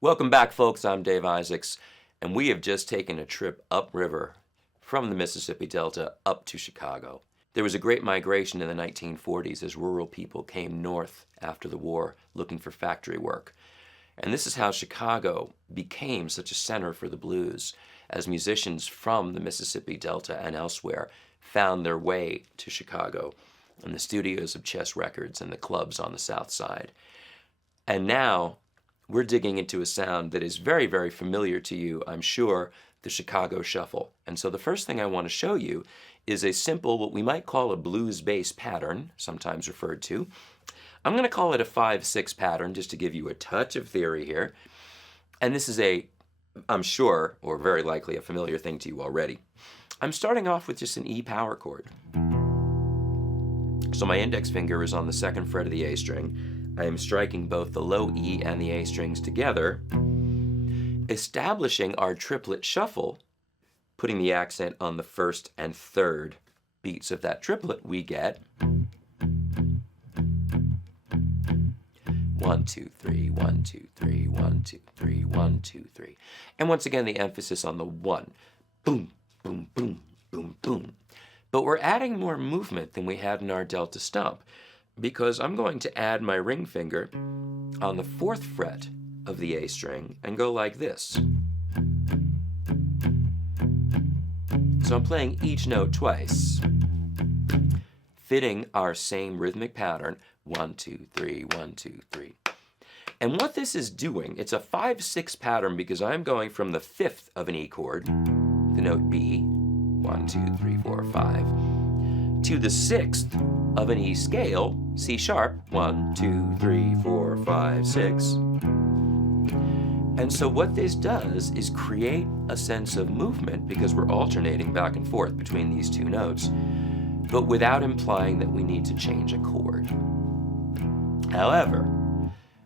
Welcome back, folks. I'm Dave Isaacs, and we have just taken a trip upriver from the Mississippi Delta up to Chicago. There was a great migration in the 1940s as rural people came north after the war looking for factory work. And this is how Chicago became such a center for the blues, as musicians from the Mississippi Delta and elsewhere found their way to Chicago and the studios of Chess Records and the clubs on the South Side. And now we're digging into a sound that is very, very familiar to you, I'm sure, the Chicago Shuffle. And so the first thing I want to show you is a simple, what we might call a blues bass pattern, sometimes referred to. I'm going to call it a 5/6 pattern just to give you a touch of theory here. And this is a, I'm sure, or very likely a familiar thing to you already. I'm starting off with just an E power chord. So my index finger is on the 2nd fret of the A string. I am striking both the low E and the A strings together, establishing our triplet shuffle, putting the accent on the 1st and 3rd beats of that triplet. We get 1, 2, 3, 1, 2, 3, 1, 2, 3, 1, 2, 3. And once again, the emphasis on the 1. Boom, boom, boom, boom, boom. But we're adding more movement than we had in our Delta stomp, because I'm going to add my ring finger on the 4th fret of the A string and go like this. So I'm playing each note twice, fitting our same rhythmic pattern, 1, 2, 3, 1, 2, 3. And what this is doing, it's a 5/6 pattern because I'm going from the 5th of an E chord, the note B, 1, 2, 3, 4, 5, to the 6th of an E scale, C sharp, 1, 2, 3, 4, 5, 6. And so what this does is create a sense of movement because we're alternating back and forth between these two notes, but without implying that we need to change a chord. However,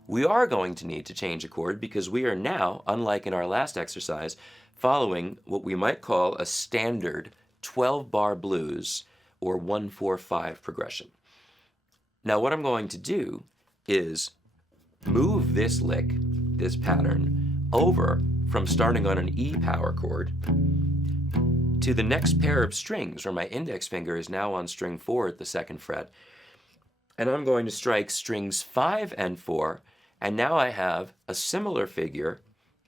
we are going to need to change a chord because we are now, unlike in our last exercise, following what we might call a standard 12-bar blues or 1-4-5 progression. Now what I'm going to do is move this lick, this pattern, over from starting on an E power chord to the next pair of strings where my index finger is now on string 4 at the 2nd fret. And I'm going to strike strings 5 and 4, and now I have a similar figure,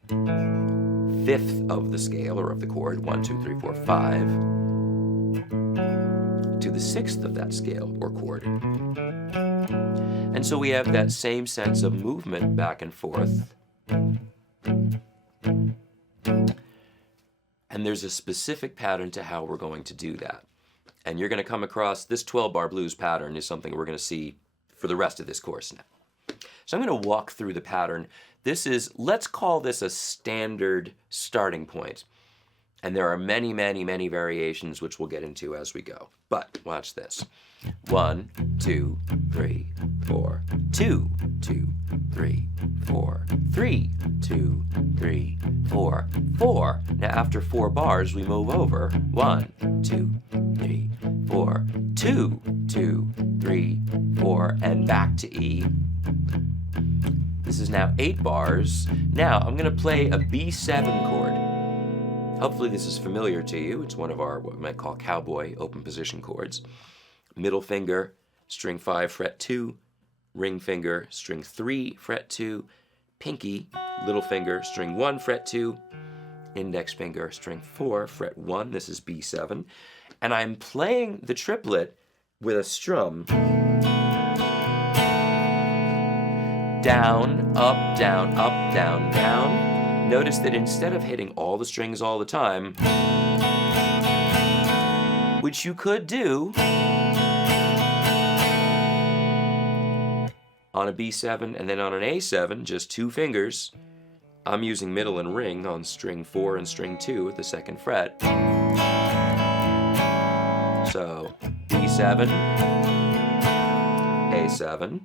5th of the scale or of the chord, 1, 2, 3, 4, 5, to the 6th of that scale or chord. And so we have that same sense of movement back and forth. And there's a specific pattern to how we're going to do that. And you're going to come across this 12-bar blues pattern is something we're going to see for the rest of this course now. So I'm going to walk through the pattern. This is, let's call this a standard starting point. And there are many, many, many variations which we'll get into as we go. But watch this. 1, 2, 3, 4, 2, 2, 3, 4, 3, 2, 3, 4, 4. Now after 4 bars, we move over. 1, 2, 3, 4, 2, 2, 3, 4, and back to E. This is now 8 bars. Now I'm going to play a B7 chord. Hopefully this is familiar to you. It's one of our, what we might call cowboy open position chords. Middle finger, string 5, fret 2, ring finger, string 3, fret 2, pinky, little finger, string 1, fret 2, index finger, string 4, fret 1. This is B7. And I'm playing the triplet with a strum. Down, up, down, up, down, down. Notice that instead of hitting all the strings all the time, which you could do on a B7 and then on an A7, just 2 fingers, I'm using middle and ring on string 4 and string 2 at the 2nd fret. So B7, A7,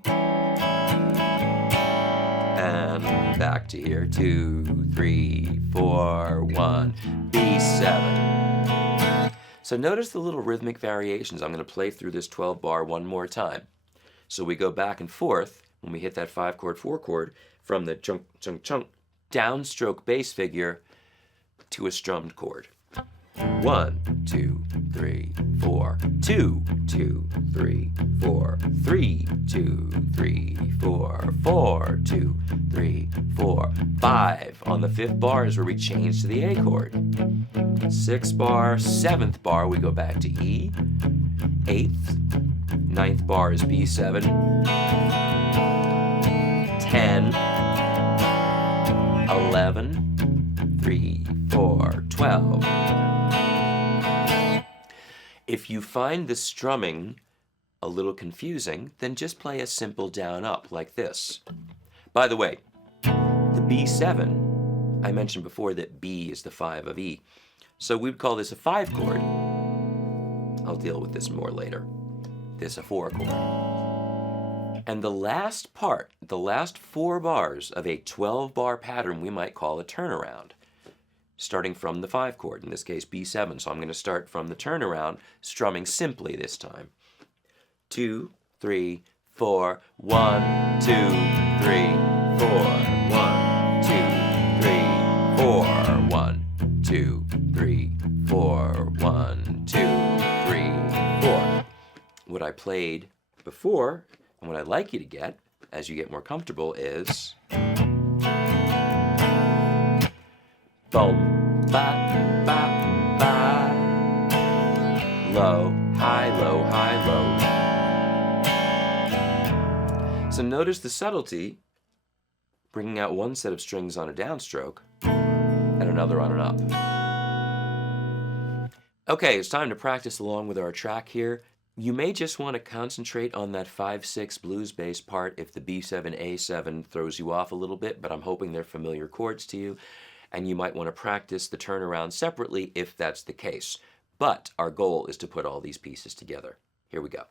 and back to here, 2, 3, 4, 1, B7. So notice the little rhythmic variations. I'm going to play through this 12 bar one more time. So we go back and forth when we hit that 5 chord, 4 chord from the chunk, chunk, chunk downstroke bass figure to a strummed chord. 1, 2, 3, 4, 2, 2, 3, 4, 3, 2, 3, 4, 4, 2, 3, 4, 5. On the 5th bar is where we change to the A chord. 6th bar, 7th bar, we go back to E. 8th, 9th bar is B7. 10, 11, 3, 4, 12. If you find the strumming a little confusing, then just play a simple down-up like this. By the way, the B7, I mentioned before that B is the 5 of E. So we'd call this a 5 chord. I'll deal with this more later. This a 4 chord. And the last part, the last 4 bars of a 12-bar pattern we might call a turnaround, starting from the 5 chord, in this case B7. So I'm going to start from the turnaround, strumming simply this time. 2, 3, 4, 1, 2, 3, 4, 1, 2, 3, 4, 1, 2, 3, 4, 1, 2, 3, 4. What I played before, and what I'd like you to get, as you get more comfortable, is boom, ba, ba, ba, low, high, low, high, low. So notice the subtlety, bringing out one set of strings on a downstroke and another on an up. Okay, it's time to practice along with our track here. You may just want to concentrate on that 5/6 blues bass part if the B7, A7 throws you off a little bit, but I'm hoping they're familiar chords to you, and you might want to practice the turnaround separately if that's the case. But our goal is to put all these pieces together. Here we go.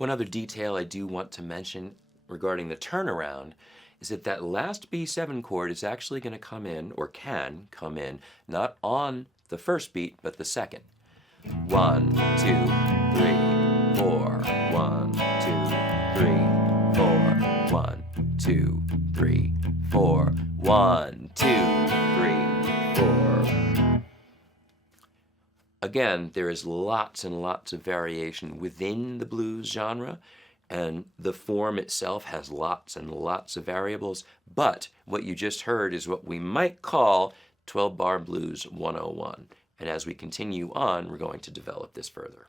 One other detail I do want to mention regarding the turnaround is that that last B7 chord is actually going to come in, or can come in, not on the first beat, but the second. 1, 2, 3, 4. 1, 2, 3, 4. 1, 2, 3, 4. 1, 2, 3, 4. Again, there is lots and lots of variation within the blues genre, and the form itself has lots and lots of variables, but what you just heard is what we might call 12-bar blues 101. And as we continue on, we're going to develop this further.